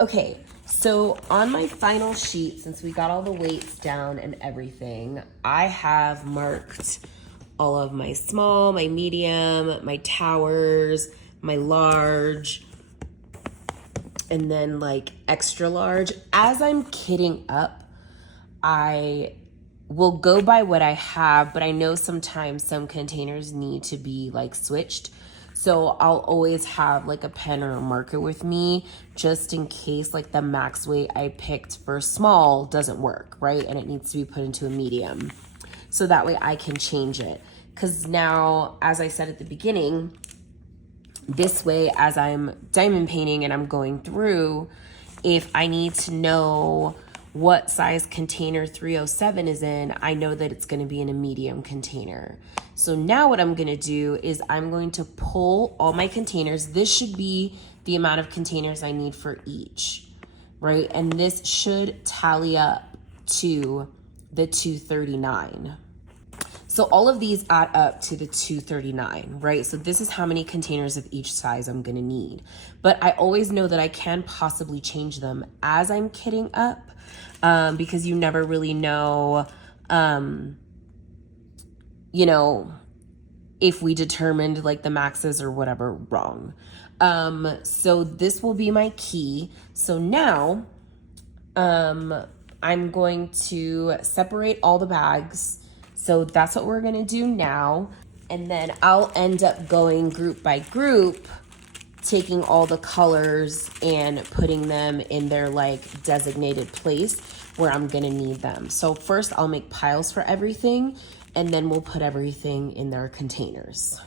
Okay, so on my final sheet, since we got all the weights down and everything, I have marked all of my small, my medium, my towers, my large, and then like extra large. As I'm kitting up, I will go by what I have, but I know sometimes some containers need to be like switched. So I'll always have like a pen or a marker with me just in case like the max weight I picked for small doesn't work, right? And it needs to be put into a medium. So that way I can change it. Because now, as I said at the beginning, this way as I'm diamond painting and I'm going through, if I need to know what size container 307 is in, I know that it's gonna be in a medium container. So now what I'm gonna do is I'm going to pull all my containers. This should be the amount of containers I need for each, right? And this should tally up to the 239. So all of these add up to the 239, right? So this is how many containers of each size I'm gonna need. But I always know that I can possibly change them as I'm kitting up, because you never really know, you know, if we determined like the maxes or whatever wrong. So this will be my key. So now I'm going to separate all the bags. So that's what we're gonna do now. And then I'll end up going group by group, taking all the colors and putting them in their like designated place where I'm gonna need them. So first I'll make piles for everything and then we'll put everything in their containers.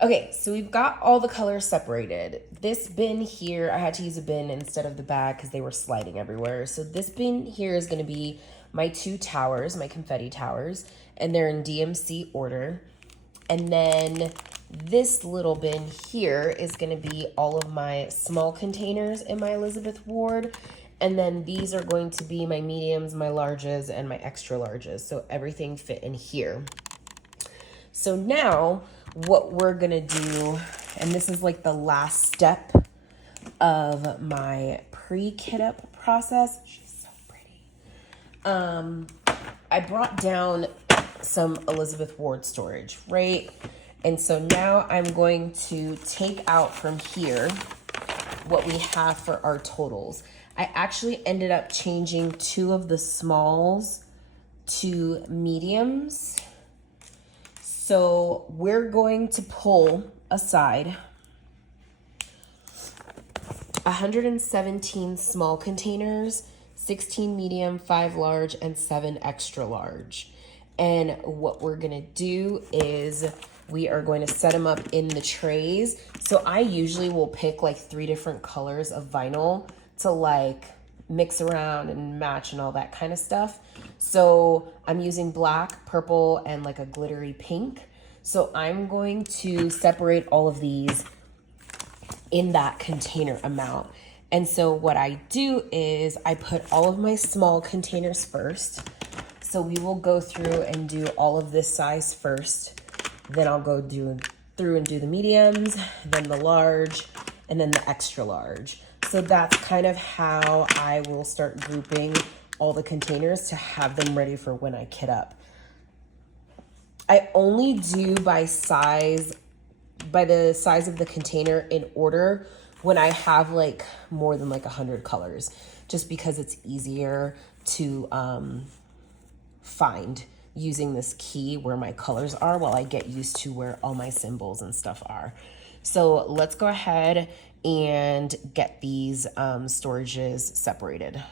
Okay, so we've got all the colors separated. This bin here, I had to use a bin instead of the bag because they were sliding everywhere. So this bin here is gonna be my 2 towers, my confetti towers, and they're in DMC order. And then this little bin here is gonna be all of my small containers in my Elizabeth Ward. And then these are going to be my mediums, my larges, and my extra larges. So everything fit in here. So now what we're gonna do, and this is like the last step of my pre-kit up process. She's so pretty. I brought down some Elizabeth Ward storage, right? And so now I'm going to take out from here what we have for our totals. I actually ended up changing 2 of the smalls to mediums. So we're going to pull aside 117 small containers, 16 medium, 5 large, and 7 extra large. And what we're gonna do is we are going to set them up in the trays. So I usually will pick like 3 different colors of vinyl to like mix around and match and all that kind of stuff. So I'm using black, purple, and like a glittery pink. So I'm going to separate all of these in that container amount. And so what I do is I put all of my small containers first. So we will go through and do all of this size first. Then I'll go through and do the mediums, then the large, and then the extra large. So that's kind of how I will start grouping all the containers to have them ready for when I kit up. I only do by size, by the size of the container in order when I have like more than like 100 colors, just because it's easier to find using this key where my colors are while I get used to where all my symbols and stuff are. So let's go ahead and get these storages separated.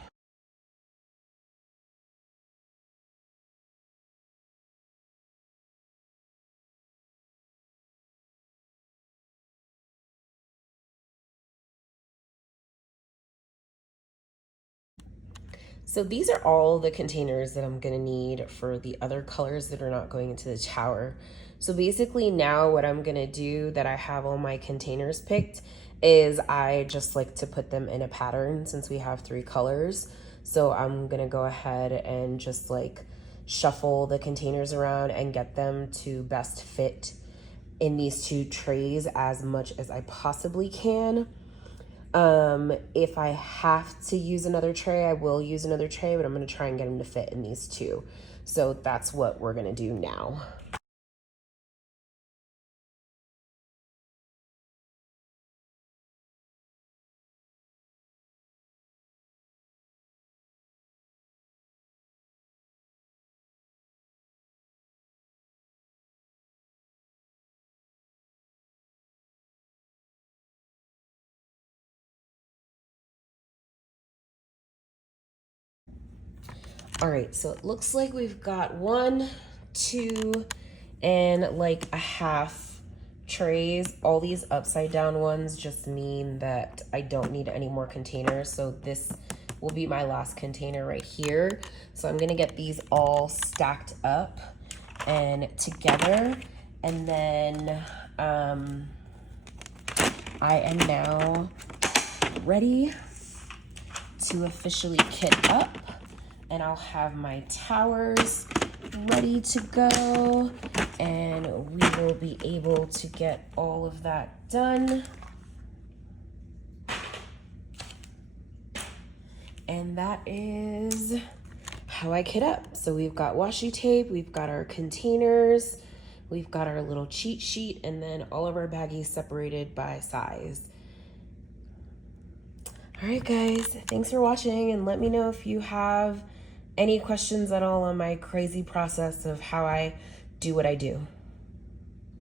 So these are all the containers that I'm gonna need for the other colors that are not going into the tower. So basically now what I'm gonna do that I have all my containers picked is I just like to put them in a pattern since we have 3 colors. So I'm gonna go ahead and just like shuffle the containers around and get them to best fit in these two trays as much as I possibly can. If I have to use another tray, I will use another tray, but I'm going to try and get them to fit in these two. So that's what we're going to do now. All right, so it looks like we've got 1, 2, and like a half trays. All these upside down ones just mean that I don't need any more containers. So this will be my last container right here. So I'm gonna get these all stacked up and together. And then I am now ready to officially kit up. And I'll have my towers ready to go, and we will be able to get all of that done. And that is how I kit up. So we've got washi tape, we've got our containers, we've got our little cheat sheet, and then all of our baggies separated by size. All right, guys, thanks for watching, and let me know if you have any questions at all on my crazy process of how I do what I do.